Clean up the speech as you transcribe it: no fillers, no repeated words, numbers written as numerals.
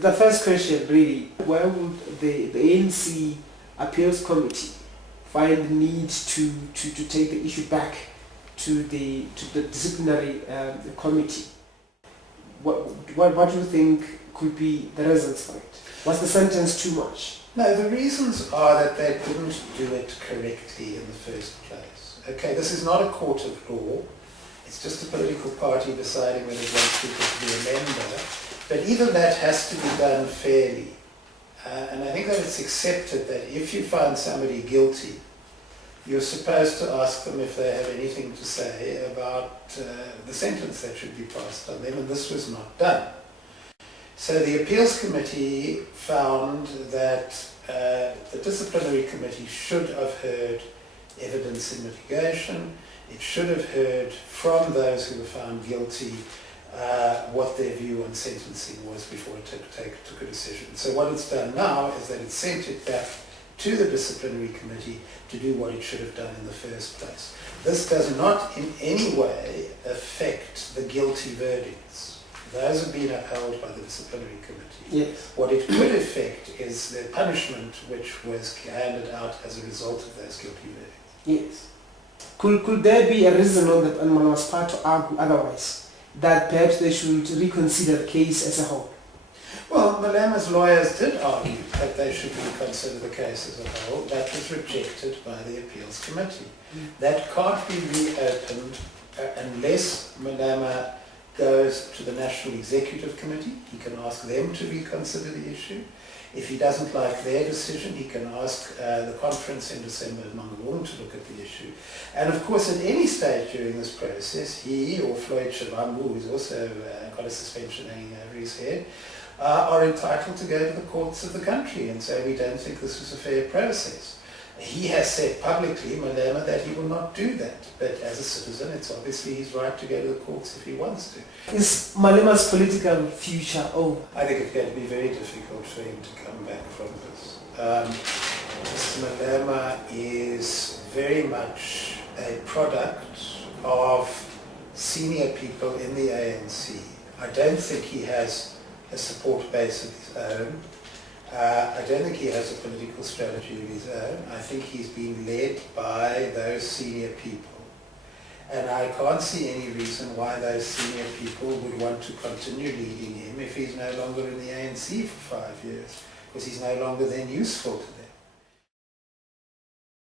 the first question really, why would the ANC Appeals Committee find the need to take the issue back to the disciplinary committee? What do you think could be the reasons for it? Was the sentence too much? No, the reasons are that they didn't do it correctly in the first place. Okay, this is not a court of law. It's just a political party deciding whether it wants people to be a member. But even that has to be done fairly. And I think that it's accepted that if you find somebody guilty, you're supposed to ask them if they have anything to say about the sentence that should be passed on them, and this was not done. So the appeals committee found that the disciplinary committee should have heard evidence in mitigation. It should have heard from those who were found guilty what their view on sentencing was before it took a decision. So what it's done now is that it's sent it back to the disciplinary committee to do what it should have done in the first place. This does not in any way affect the guilty verdicts. Those have been upheld by the disciplinary committee. Yes. What it could affect is the punishment which was handed out as a result of those guilty verdicts. Yes. Could there be a reason on the Malema's part to argue otherwise, that perhaps they should reconsider the case as a whole? Well, Malema's lawyers did argue that they should reconsider the case as a whole. That was rejected by the appeals committee. That can't be reopened unless Malema goes to the National Executive Committee. He can ask them to reconsider the issue. If he doesn't like their decision, he can ask the conference in December at Mangaung to look at the issue. And of course, at any stage during this process, he or Floyd Shivambu, who's also got a suspension hanging over his head, are entitled to go to the courts of the country and say, we don't think this was a fair process. He has said publicly, Malema, that he will not do that. But as a citizen, it's obviously his right to go to the courts if he wants to. Is Malema's political future over? I think it's going to be very difficult for him to come back from this. Mr. Malema is very much a product of senior people in the ANC. I don't think he has a support base of his own. I don't think he has a political strategy of his own. I think he's being led by those senior people. And I can't see any reason why those senior people would want to continue leading him if he's no longer in the ANC for 5 years, because he's no longer then useful to them.